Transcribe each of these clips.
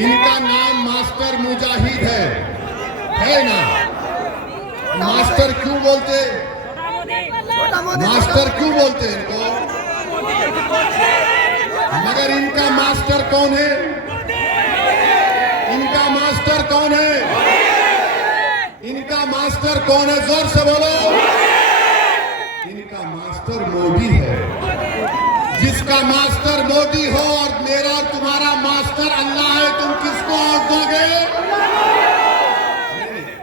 इनका नाम मास्टर मुजाहिद है ना? मास्टर क्यों बोलते? मास्टर क्यों बोलते हैं इनको? मगर इनका मास्टर कौन है? इनका मास्टर कौन है? इनका मास्टर कौन है? जोर से बोलो। इनका मास्टर मोदी है। जिसका मास्टर मोदी हो और मेरा तुम्हारा मास्टर अल्लाह है, तुम किसको वोट दोगे?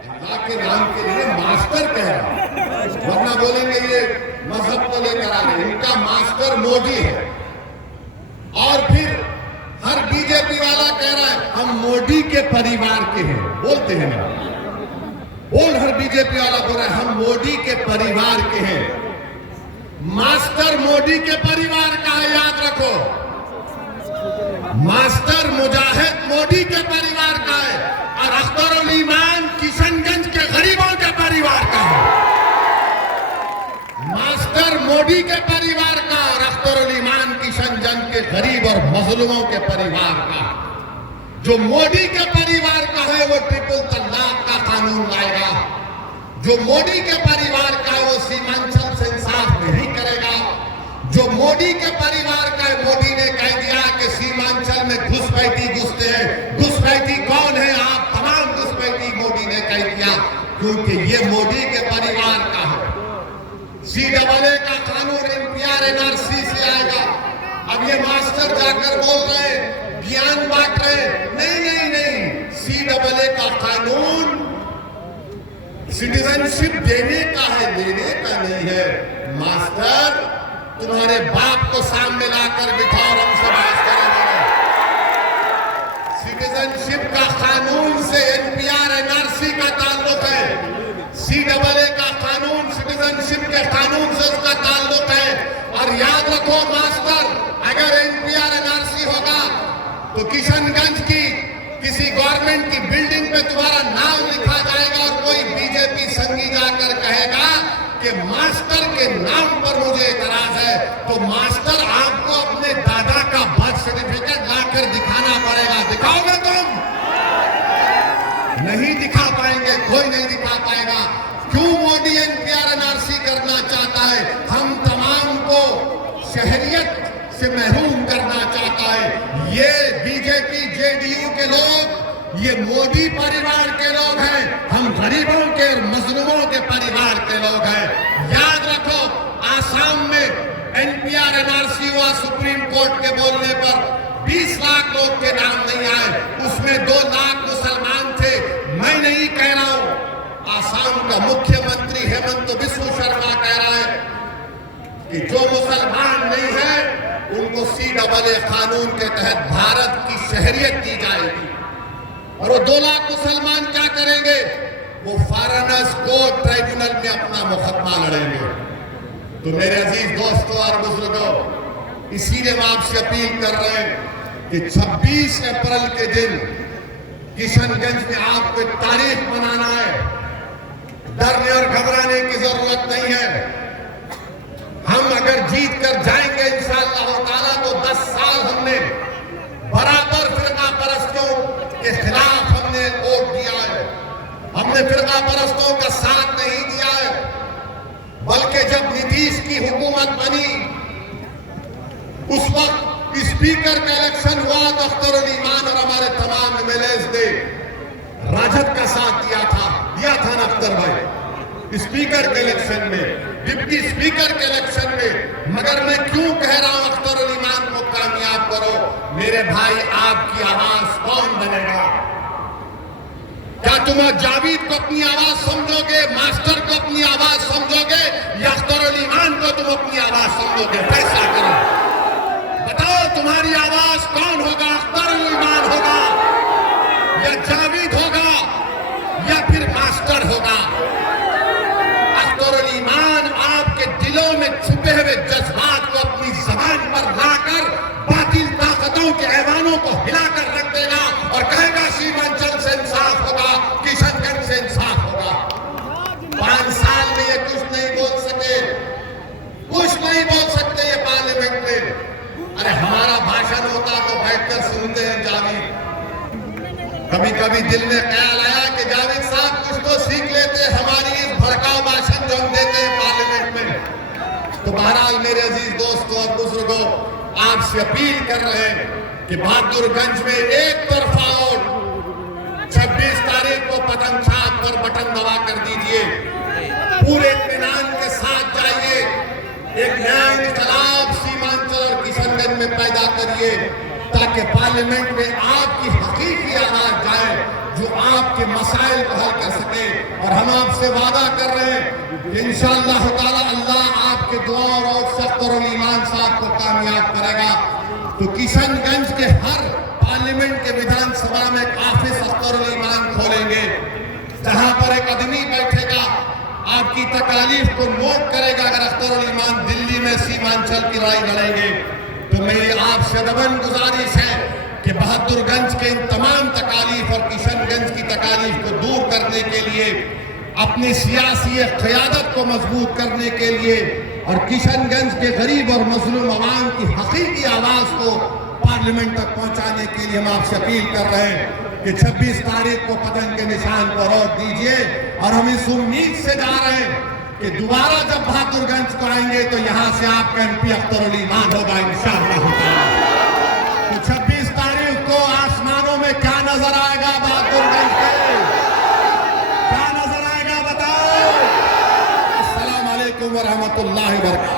अल्लाह के नाम के लिए मास्टर कह रहा, वरना बोलेंगे ये मजहब को लेकर आ रहे। इनका मास्टर मोदी है। और फिर हर बीजेपी वाला कह रहा है हम मोदी के परिवार के हैं, बोलते हैं ना, हर बीजेपी वाला बोल रहा है हम मोदी के परिवार के हैं। मास्टर मोदी के परिवार का है, याद रखो। मास्टर मुजाहिद मोदी के परिवार का है और अख्तरुल ईमान किशनगंज के गरीबों के परिवार का है। मास्टर मोदी के परिवार का और अख्तरुल ईमान किशनगंज के गरीब और मजलूमों के परिवार का। जो मोदी के परिवार का है वो ट्रिपल तलाक का कानून लाएगा। जो मोदी के परिवार का है वो सीमांचल से इंसाफ नहीं करेगा। जो मोदी के परिवार का है, मोदी ने कह दिया कि सीमांचल में घुसपैठी घुसते हैं। घुसपैठी कौन है? आप तमाम घुसपैठी मोदी ने कह दिया, क्योंकि ये मोदी के परिवार का है। CAA का कानून NPR NRC से आएगा। अब ये मास्टर जाकर बोल रहे हैं, ज्ञान बांट रहे हैं। नहीं, CAA का कानून सिटीजनशिप देने का है, लेने का नहीं है। मास्टर तुम्हारे बाप को सामने लाकर बिठाओ और हमसे बात करेंगे। सिटीजनशिप का कानून से NPR NRC का ताल्लुक है। CAA का कानून सिटीजनशिप के कानून से उसका ताल्लुक है। और याद रखो मास्टर, अगर NPR NRC होगा तो किशनगंज की किसी गवर्नमेंट की बिल्डिंग पे तुम्हारा नाम लिखा जाएगा और कोई बीजेपी संगी जाकर कहेगा कि मास्टर के नाम पर मुझे एतराज है, तो मास्टर आपको अपने दादा का बर्थ सर्टिफिकेट लाकर दिखाना पड़ेगा। दिखाओगे तुम? नहीं दिखा पाएंगे, कोई नहीं दिखा पाएगा। क्यों मोदी NPR NRC करना चाहता है? हम तमाम को शहरियत से महरूम करना चाहता है। ये बीजेपी JDU के लोग, ये मोदी परिवार के लोग हैं। हम गरीबों के और मजलूमों के परिवार के लोग हैं। याद रखो, आसाम में NPR NRC हुआ, सुप्रीम कोर्ट के बोलने पर 20 लाख लोग के नाम नहीं आए, उसमें 2 लाख मुसलमान थे। मैं नहीं कह रहा हूं, आसाम का मुख्यमंत्री हेमंत बिस्व शर्मा कह रहा है कि जो मुसलमान नहीं है उनको CAA कानून के तहत भारत की शहरियत दी जाएगी। और वो 2 लाख मुसलमान क्या करेंगे? वो फॉरेनर्स कोर्ट ट्राइब्यूनल में अपना मुकदमा लड़ेंगे। तो मेरे अजीज दोस्तों और बुजुर्गों, इसीलिए हम आपसे अपील कर रहे हैं कि 26 अप्रैल के दिन किशनगंज में आपको एक तारीख मनाना है। डरने और घबराने की जरूरत नहीं है। हम अगर जीत कर जाएंगे इंशाअल्लाह ताला तो 10 साल हमने बराबर फिरका परस्तों के खिलाफ हमने वोट दिया है। हमने फिरका परस्तों का साथ नहीं दिया है, बल्कि जब नीतीश की हुकूमत बनी उस वक्त स्पीकर का इलेक्शन हुआ तो अख्तरुल ईमान और हमारे तमाम MLAs ने राजद का साथ दिया था ना अख्तर भाई, स्पीकर के इलेक्शन में, डिप्टी स्पीकर के इलेक्शन में। मगर मैं क्यों कह रहा हूं अख्तरुल ईमान को कामयाब करो? मेरे भाई, आपकी आवाज कौन बनेगा? क्या तुम जावेद को अपनी आवाज समझोगे, मास्टर को अपनी आवाज समझोगे, या अख्तरुल ईमान को तुम अपनी आवाज समझोगे? फैसला करो, बताओ तुम्हारी आवाज कौन होगा? अख्तरुल ईमान होगा या जावेद होगा या फिर मास्टर होगा? अख्तरुल ईमान आपके दिलों में छुपे हुए जज्बात को अपनी जबान पर लाकर बातिल ताकतों के ऐवानों को हिलाकर रख देगा और कहेगा सीमांचल से इंसाफ होगा, किशनगंज से इंसाफ होगा। 5 साल में ये कुछ नहीं बोल सके, कुछ नहीं बोल सकते ये पार्लियामेंट में। अरे हमारा भाषण होता तो बैठकर सुनते हैं जावेद, कभी कभी दिल में ख्याल आया कि जावेद साहब कुछ तो सीख लेते हमारी इस भड़काऊ भाषण जो हम देते हैं पार्लियामेंट में। तो बहरहाल मेरे अजीज दोस्तों और बुजुर्गों, आपसे अपील कर रहे हैं कि बहादुरगंज में एक तरफा और 26 तारीख को पतंग छाप पर बटन दबा कर दीजिए। पूरे इत्मीनान के साथ जाइए, एक नया इनकलाब सीमांचल और किशनगंज में पैदा करिए ताकि पार्लियामेंट में आपकी हकीकी आवाज जाए जो आपके मसाइल को हल कर सके। और हम आपसे वादा कर रहे हैं कि इंशाअल्लाह ताला अल्लाह आपके दुआ और सख्तर ईमान साहब को कामयाब करेगा। तो किशनगंज के हर पार्लियामेंट के विधानसभा में काफी सख्तर ईमान खोलेंगे, जहां पर एक आदमी बैठेगा, आपकी तकालीफ को नोट करेगा। अगर अख्तर ईमान दिल्ली में सीमांचल की लड़ाई लड़ेंगे तो मेरी आपसे दबन गुजारिश है कि बहादुरगंज के इन तमाम तकालीफ और किशनगंज की तकालीफ को दूर करने के लिए, अपनी सियासी क़यादत को मजबूत करने के लिए और किशनगंज के गरीब और मजलूम अवाम की हकीकी आवाज को पार्लियामेंट तक पहुंचाने के लिए हम आपसे अपील कर रहे हैं कि 26 तारीख को पतंग के निशान पर रोक दीजिए। और हम इस उम्मीद से जा रहे हैं कि दोबारा जब बहादुरगंज को आएंगे तो यहां से आपका MP अख्तर ईमान होगा इंशाअल्लाह। तो 26 तारीख को आसमानों में क्या नजर आएगा बहादुरगंज के? क्या नजर आएगा बताओ। अस्सलाम वालेकुम व रहमतुल्लाहि व बरकातहू।